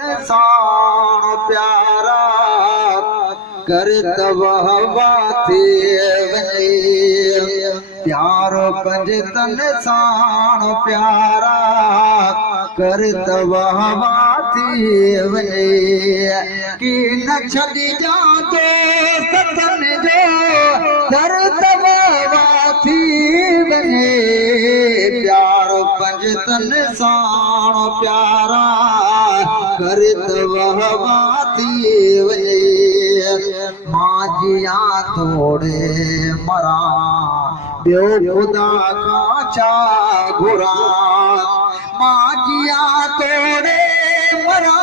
साण प्यारा कर तब हवा थी वञे प्यार पंज तन साण प्यारा कर तब हवा थी वञे की न छॾी जाते सतन जो कर तब हवा थी वञे प्यार पंज तन साण प्यारा कर तब हवा थी वञे मां जिया तोड़े मरा ॿियो ख़ुदा खां छा घुरां मां जिया तोड़े मरा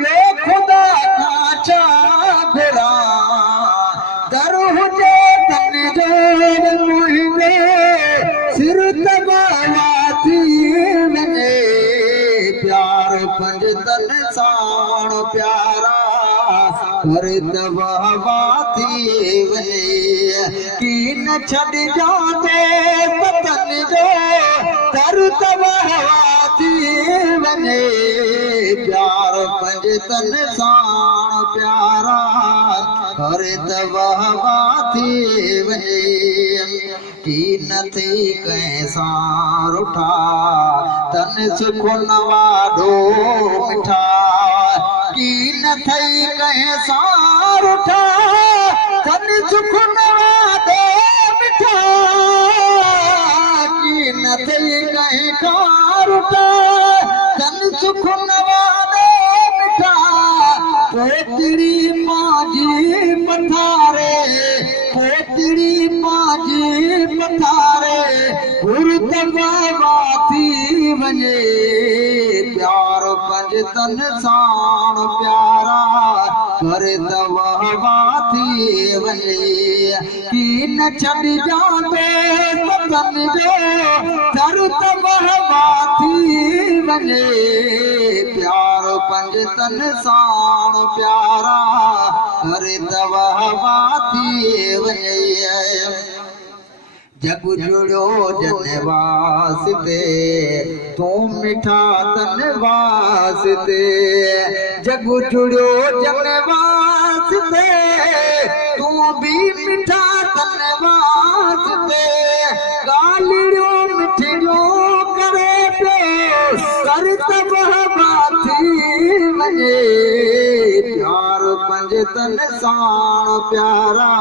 ॿियो ख़ुदा खां छा घुरां दर हुजे तन जो मुंहिंजे सिर तब हवा थी वञे प्यार पंज तन साण प्यारा कर तब हवा थी वञे की न छॾ जाते पतन जो कर तब हवा थी वञे प्यार पंज तन साण प्यारा कर तब हवा थी वञे की न थी कंहिं सां रुठा तन सुख न वाढो मिठा की न थई कंहिं सां रुठा तन सुख न वाढो मिठा की न थई कंहिं खां रुठा तन सुख न वाढो मिठा पोतड़ी मांजी पथारे पोतड़ी मांजी पथारे घुर तब हवा थी वञे प्यार पंज तन साण प्यारा कर तब हवा थी वञे की न छॾ जाते सतन जो कर तब हवा थी वञे प्यार पंज तन साण प्यारा कर तब हवा थी वञे जग जुड़ो जन वास्ते तू मिठा तन वास्ते जग जुड़ो जन वास्ते तू भी मिठा तन वास्ते गालियो मिठियो करे पियो कर तब हवा थी वञे प्यार पंज तन साण प्यारा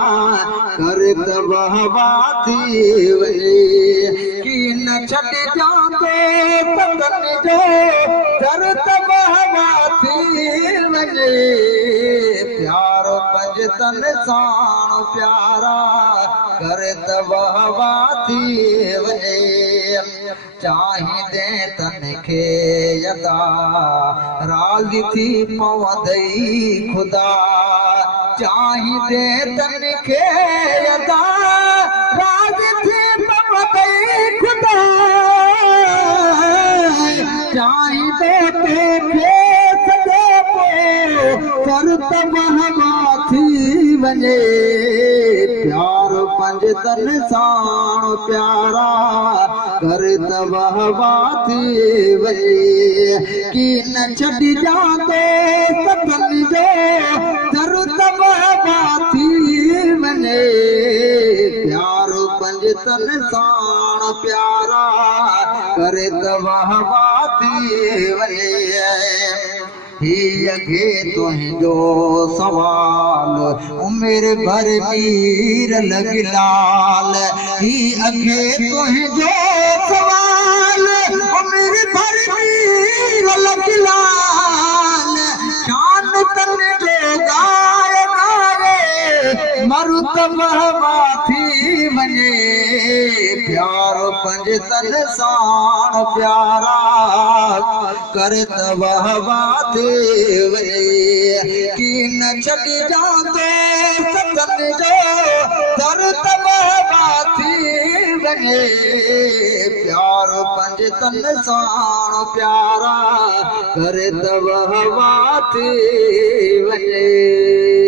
कर तब हवा थी वञे की न छॾ जाते पतन जो कर तब हवा थी वञे प्यार पंज तन साण प्यारा कर तब हवा थी वञे चाहींदे तन खे यदा राज़ी थी पवंदई ख़ुदा चाहींदे तन खे यदा राज़ी थी पवंदई ख़ुदा चाहींदे तंहिंखे सॼो कर तब हवा थी वञे प्यार पंज तन साण प्यारा कर तब हवा थी वञे की न छॾ जाते सतन जो कर तब हवा थी वञे प्यार पंज तन साण प्यारा कर तब हवा थी वञे ही अगे तुंहिंजो सवाल उमिरि भर मीर लॻी लाल ही अगे तुंहिंजो सवाल उमिरि भर मीर लॻी लाल शान तन जो गाए गाए मरु तब हवा थी वञे प्यार पंज तन साण प्यारा कर तब हवा थी वञे की न छॾ जाते सतन जो कर तब हवा थी वञे प्यार पंज तन साण प्यारा कर तब हवा थी वञे।